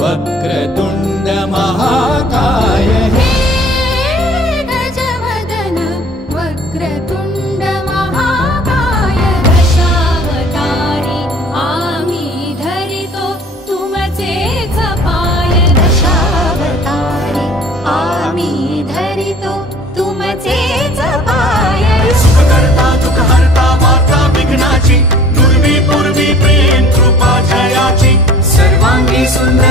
वक्रतुंड महाकाय हे गजवदन वक्रतुंड महाकाय दशावतारी आम्ही धरितो तुमचेच पाय दशावतारी आम्ही धरितो तुमचेच पाय सुखकर्ता दुःखहर्ता वार्ता विघ्नाची पूर्वी प्रेम कृपा जयाची सर्वांगी सुंदर